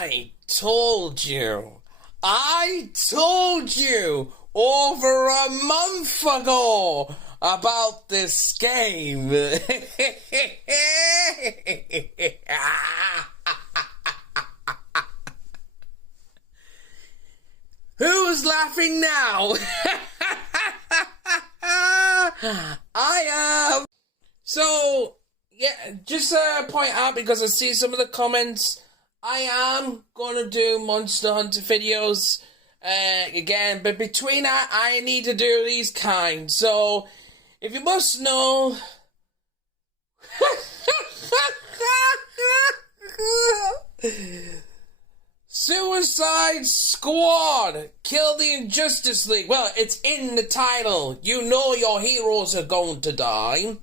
I told you over a month ago about this game. Who's laughing now? I am. So, yeah, just point out, because I see some of the comments, I am going to do Monster Hunter videos again, but between that, I need to do these kind. So, if you must know... Suicide Squad kill the Injustice League. Well, it's in the title. You know your heroes are going to die.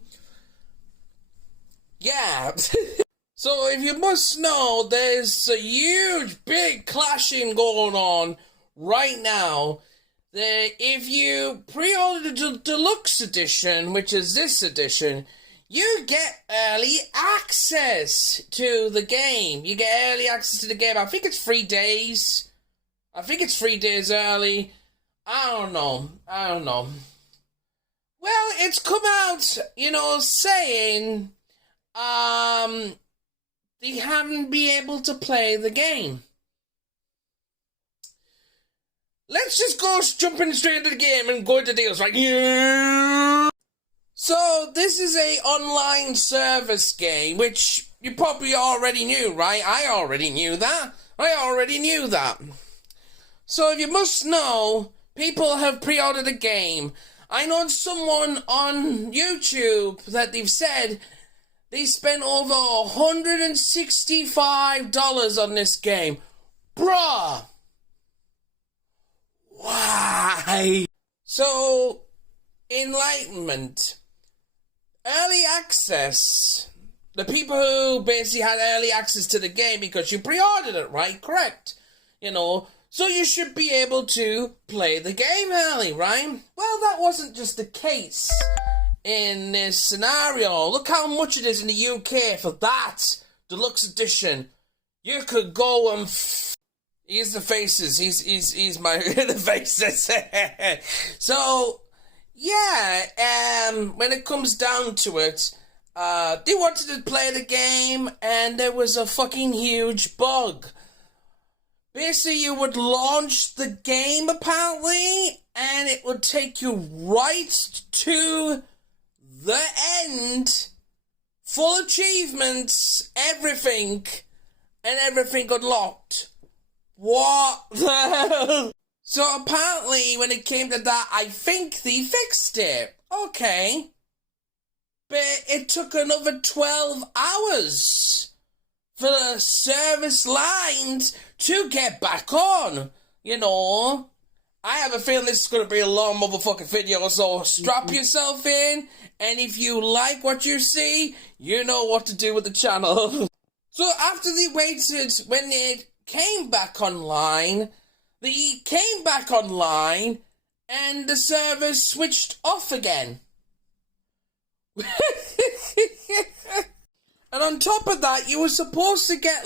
Yeah. So if you must know, there's a huge, big clashing going on right now. If you pre-order the Deluxe Edition, which is this edition, you get early access to the game. You get early access to the game. I think it's 3 days. I think it's 3 days early. I don't know. Well, it's come out, saying they haven't been able to play the game. Let's just go jumping straight into the game and go into deals, right? Yeah. So, this is a online service game, which you probably already knew, right? I already knew that. So, if you must know, people have pre-ordered a game. I know someone on YouTube that they've said they spent over $165 on this game. Bruh! Why? So, enlightenment. Early access. The people who basically had early access to the game because you pre-ordered it, right? Correct. So you should be able to play the game early, right? Well, that wasn't just the case in this scenario. Look how much it is in the UK for that Deluxe Edition. You could go and... He's the faces. He's my... the faces. So... Yeah, when it comes down to it, they wanted to play the game, and there was a fucking huge bug. Basically, you would launch the game, apparently, and it would take you right to the end, full achievements, everything, and everything unlocked. What the hell? So apparently, when it came to that, I think they fixed it. Okay. But it took another 12 hours for the service lines to get back on. I have a feeling this is going to be a long motherfucking video, so strap yourself in. And if you like what you see, you know what to do with the channel. So after they waited, when it came back online... They came back online, and the server switched off again. And on top of that, you were supposed to get,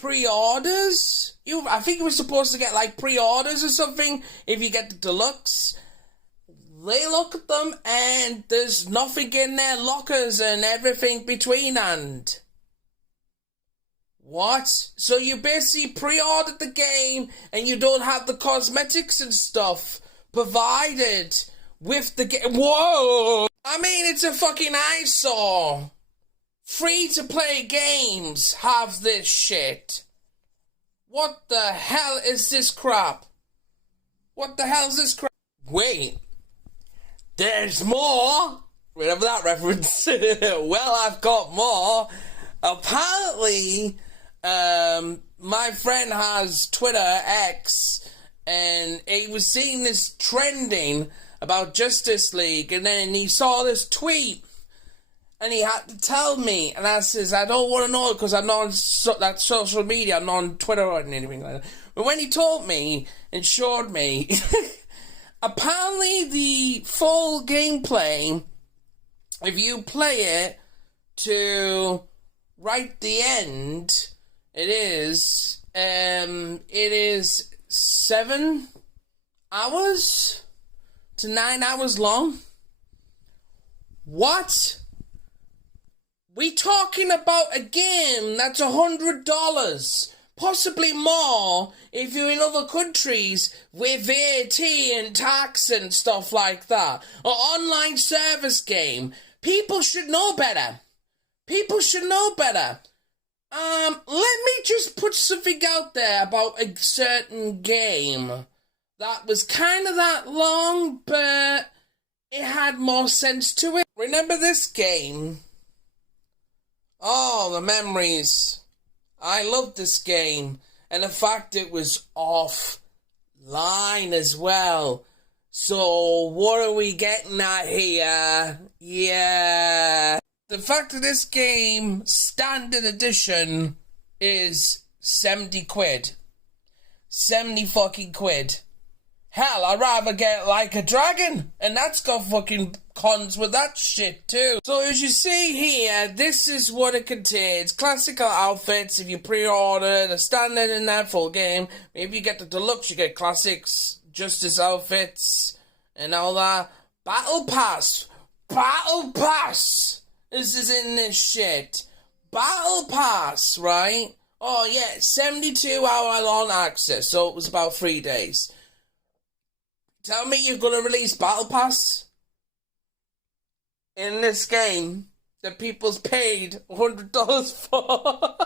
pre-orders. I think you were supposed to get, pre-orders or something if you get the Deluxe. They look at them, and there's nothing in their lockers and everything between and... What? So you basically pre-ordered the game and you don't have the cosmetics and stuff provided with the game? Whoa! I mean, it's a fucking eyesore. Free-to-play games have this shit. What the hell is this crap? Wait. There's more? Whatever that reference. Well, I've got more. Apparently... my friend has Twitter X, and he was seeing this trending about Justice League, and then he saw this tweet, and he had to tell me, and I says, I don't want to know because I'm not on that social media, I'm not on Twitter or anything like that. But when he told me and showed me, apparently the full gameplay, if you play it to right the end, it is It is 7 hours to 9 hours long. What? We talking about a game that's $100, possibly more if you're in other countries with VAT and tax and stuff like that. An online service game. People should know better. People should know better. Let me just put something out there about a certain game that was kind of that long, but it had more sense to it. Remember this game? Oh, the memories. I loved this game. And the fact it was offline as well. So, what are we getting at here? Yeah. The fact that this game, standard edition, is 70 quid. 70 fucking quid. Hell, I'd rather get like a dragon, and that's got fucking cons with that shit too. So as you see here, this is what it contains. Classical outfits, if you pre-order the standard and that full game. Maybe you get the deluxe, you get classics, justice outfits, and all that. Battle Pass! Battle Pass! This is in this shit. Battle Pass, right? Oh yeah, 72-hour long access, so it was about 3 days. Tell me you're gonna release Battle Pass in this game that people's paid $100 for.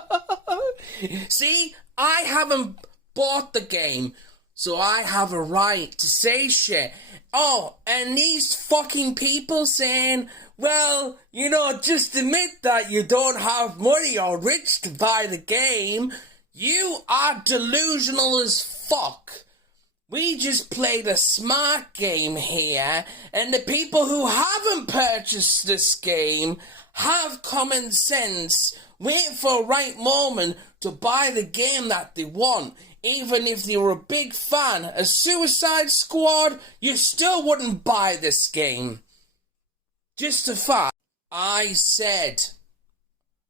See, I haven't bought the game, so I have a right to say shit. Oh, and these fucking people saying, well, you know, just admit that you don't have money or rich to buy the game. You are delusional as fuck. We just played a smart game here, and the people who haven't purchased this game have common sense, wait for a right moment to buy the game that they want. Even if they were a big fan of Suicide Squad, you still wouldn't buy this game. Just a fact. I said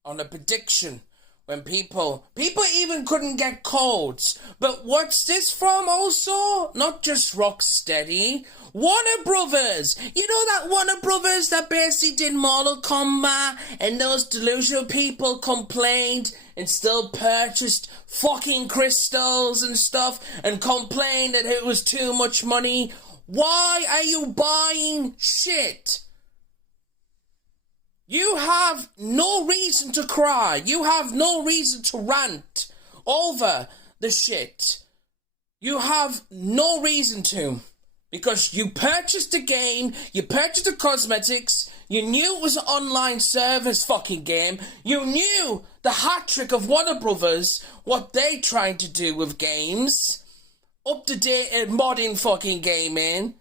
on a prediction, when people even couldn't get codes. But what's this from also? Not just Rocksteady. Warner Brothers. You know that Warner Brothers that basically did Mortal Kombat, and those delusional people complained and still purchased fucking crystals and stuff and complained that it was too much money. Why are you buying shit? You have no reason to cry. You have no reason to rant over the shit. You have no reason to. Because you purchased the game, you purchased the cosmetics, you knew it was an online service fucking game, you knew the hat trick of Warner Brothers, what they tried to do with games, up-to-date and modern fucking gaming.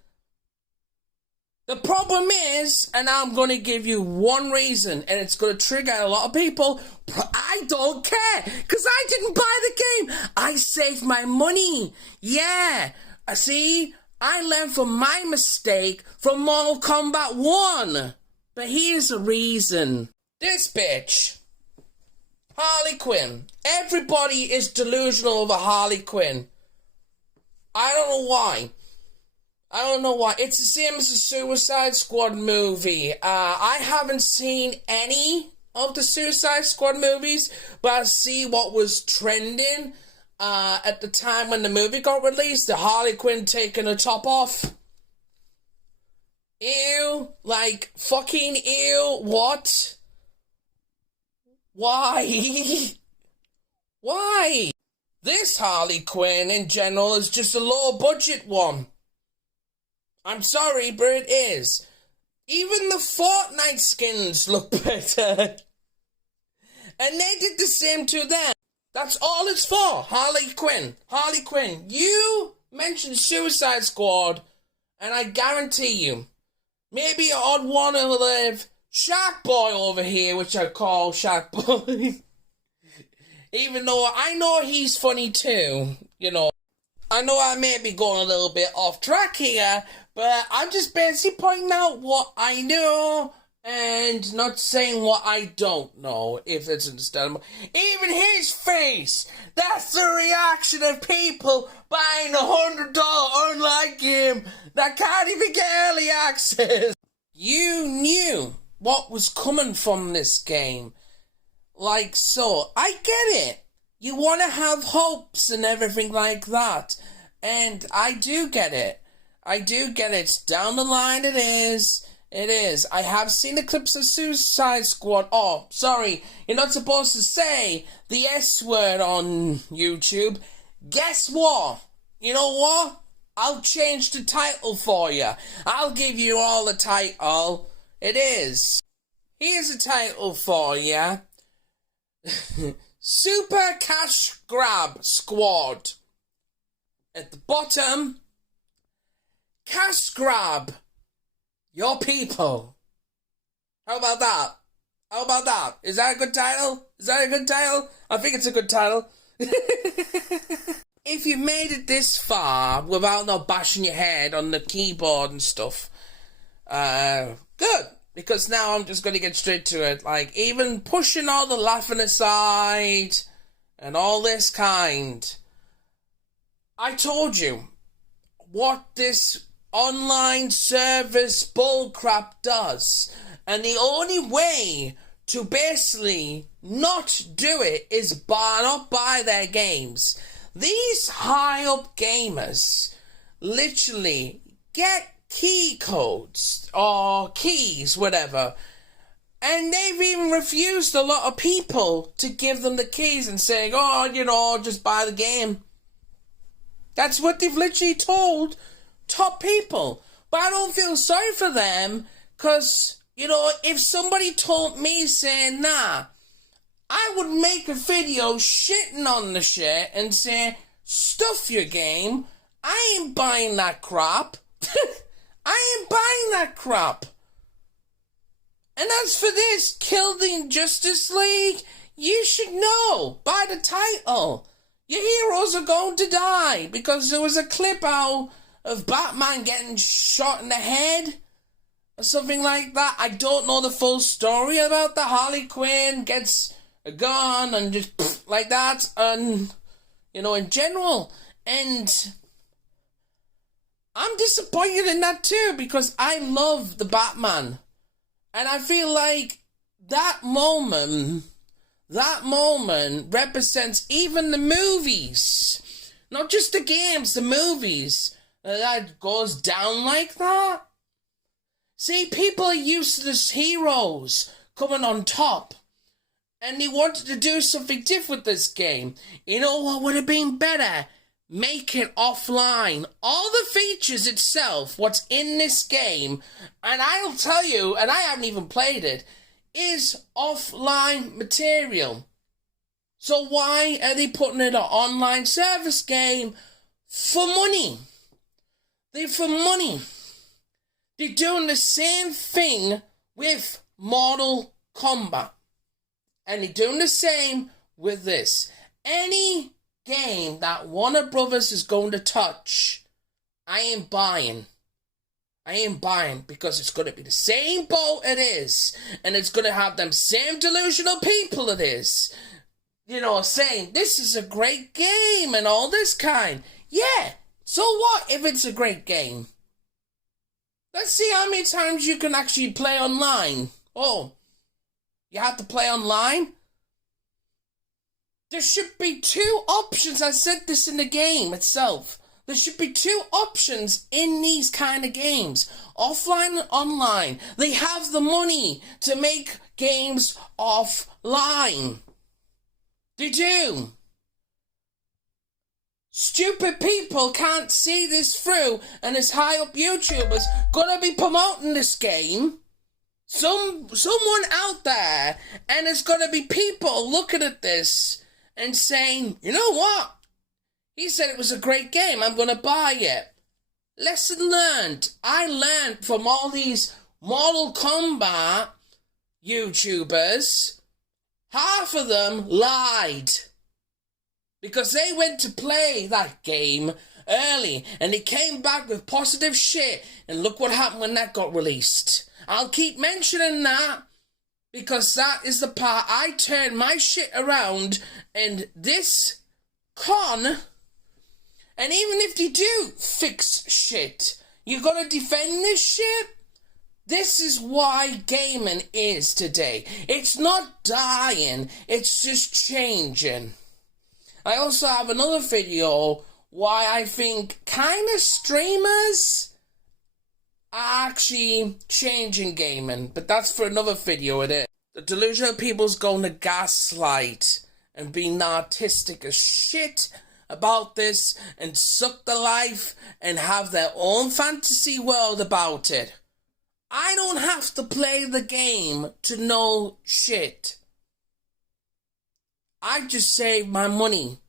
The problem is, and I'm going to give you one reason, and it's going to trigger a lot of people, I don't care, because I didn't buy the game. I saved my money. Yeah, see, I learned from my mistake from Mortal Kombat 1. But here's the reason. This bitch, Harley Quinn. Everybody is delusional over Harley Quinn. I don't know why. It's the same as the Suicide Squad movie. I haven't seen any of the Suicide Squad movies, but I see what was trending at the time when the movie got released. The Harley Quinn taking her top off. Ew. Like, fucking ew. What? Why? Why? This Harley Quinn in general is just a low budget one. I'm sorry, but it is. Even the Fortnite skins look better. And they did the same to them. That's all it's for. Harley Quinn. Harley Quinn. You mentioned Suicide Squad, and I guarantee you, maybe an odd one will live Shark Boy over here, which I call Shark Boy. Even though I know he's funny too, you know. I know I may be going a little bit off track here, but I'm just basically pointing out what I know and not saying what I don't know, if it's understandable. Even his face! That's the reaction of people buying $100 online game that can't even get early access. You knew what was coming from this game. Like so. I get it. You want to have hopes and everything like that. And I do get it. I do get it. Down the line it is. It is. I have seen the clips of Suicide Squad. Oh, sorry. You're not supposed to say the S word on YouTube. Guess what? You know what? I'll change the title for you. I'll give you all the title. It is. Here's a title for you. Super Cash Grab Squad. At the bottom, Cash Grab your people. How about that? How about that? Is that a good title? Is that a good title? I think it's a good title. If you made it this far without not bashing your head on the keyboard and stuff, good. Because now I'm just going to get straight to it. Like, even pushing all the laughing aside and all this kind. I told you what this online service bullcrap does. And the only way to basically not do it is not buy their games. These high up gamers literally get key codes or keys, whatever, and they've even refused a lot of people to give them the keys and saying, oh, just buy the game. That's what they've literally told top people. But I don't feel sorry for them, because, if somebody told me saying, nah, I would make a video shitting on the shit and say, stuff your game, I ain't buying that crap. I ain't buying that crap. And as for this, Kill the Justice League, you should know by the title. Your heroes are going to die, because there was a clip out of Batman getting shot in the head or something like that. I don't know the full story about that. Harley Quinn gets a gun and just like that, and in general. And I'm disappointed in that too, because I love the Batman. And I feel like that moment represents even the movies. Not just the games, the movies. That goes down like that. See, people are used to these heroes coming on top. And they wanted to do something different with this game. You know what would have been better? Make it offline. All the features itself, what's in this game, and I'll tell you, and I haven't even played it, is offline material. So why are they putting it an online service game? For money. They're for money. They're doing the same thing with Mortal Kombat. And they're doing the same with this. Any game that Warner Brothers is going to touch, I ain't buying. I ain't buying, because it's going to be the same boat it is. And it's going to have them same delusional people it is. Saying, this is a great game and all this kind. Yeah, so what if it's a great game? Let's see how many times you can actually play online. Oh, you have to play online? There should be two options. I said this in the game itself. There should be two options in these kind of games. Offline and online. They have the money to make games offline. They do. Stupid people can't see this through, and this high up YouTubers gonna be promoting this game. Someone out there, and there's gonna be people looking at this and saying, you know what? He said it was a great game, I'm gonna buy it. Lesson learned. I learned from all these Mortal Kombat YouTubers. Half of them lied. Because they went to play that game early and they came back with positive shit. And look what happened when that got released. I'll keep mentioning that because that is the part I turn my shit around, and this con, and even if you do fix shit, you gotta defend this shit. This is why gaming is today. It's not dying, it's just changing. I also have another video why I think kind of streamers are actually changing gaming, but that's for another video, it is. The delusional people's going to gaslight and be narcissistic as shit about this and suck the life and have their own fantasy world about it. I don't have to play the game to know shit. I just save my money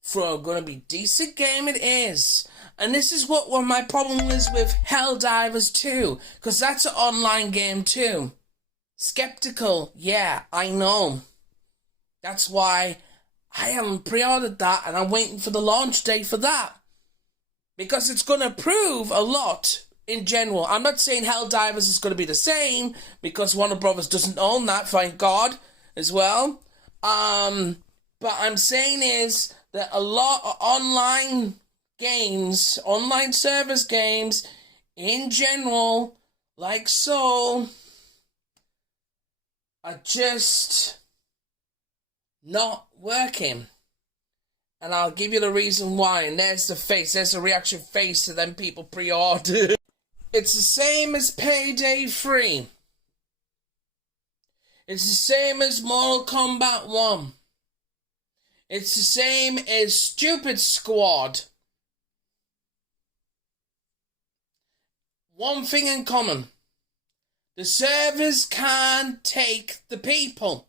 for a gonna be decent game it is. And this is what my problem is with Helldivers 2, because that's an online game too. Skeptical, yeah, I know. That's why I haven't pre-ordered that and I'm waiting for the launch date for that. Because it's gonna prove a lot in general. I'm not saying Helldivers is gonna be the same, because Warner Brothers doesn't own that, thank God, as well. But I'm saying is that a lot of online games, online service games, in general, like so, are just not working. And I'll give you the reason why. And there's the face, there's the reaction face to them people pre-order. It's the same as Payday 3. It's the same as Mortal Kombat 1. It's the same as Stupid Squad. One thing in common. The servers can't take the people.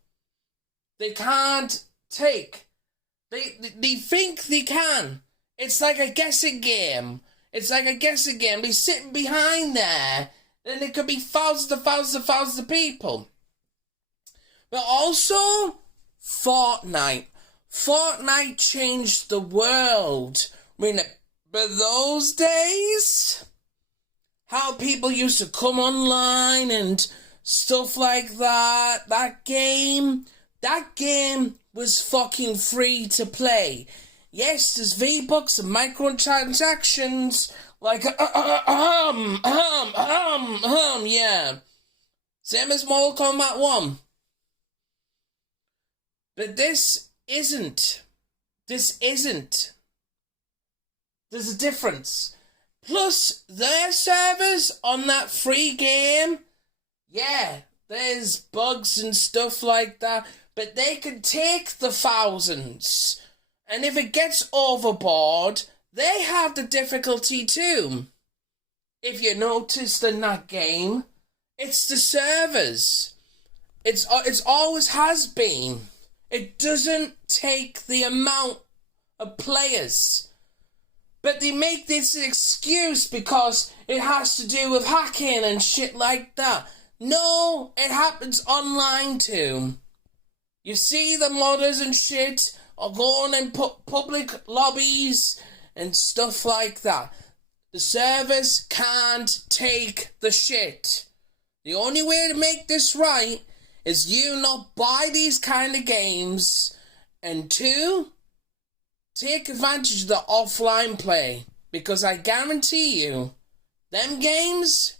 They can't take. They think they can. It's like a guessing game. It's like a guessing game. They're sitting behind there. And it could be thousands of people. But also, Fortnite. Fortnite changed the world. But those days, how people used to come online and stuff like that, that game was fucking free to play. Yes, there's V-Bucks and microtransactions, like, yeah. Same as Mortal Kombat 1. But this isn't. There's a difference. Plus, their servers on that free game, yeah, there's bugs and stuff like that, but they can take the thousands. And if it gets overboard, they have the difficulty too. If you noticed in that game, it's the servers. It's always has been. It doesn't take the amount of players. But they make this an excuse because it has to do with hacking and shit like that. No, it happens online too. You see the modders and shit are going and put public lobbies and stuff like that. The servers can't take the shit. The only way to make this right is you not buy these kind of games, and two, take advantage of the offline play, because I guarantee you, them games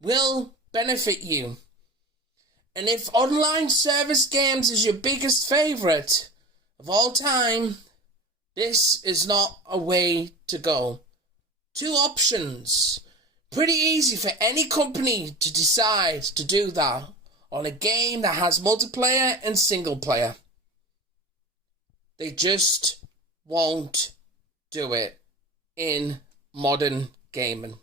will benefit you. And if online service games is your biggest favourite of all time, this is not a way to go. Two options. Pretty easy for any company to decide to do that on a game that has multiplayer and single player. They just won't do it in modern gaming.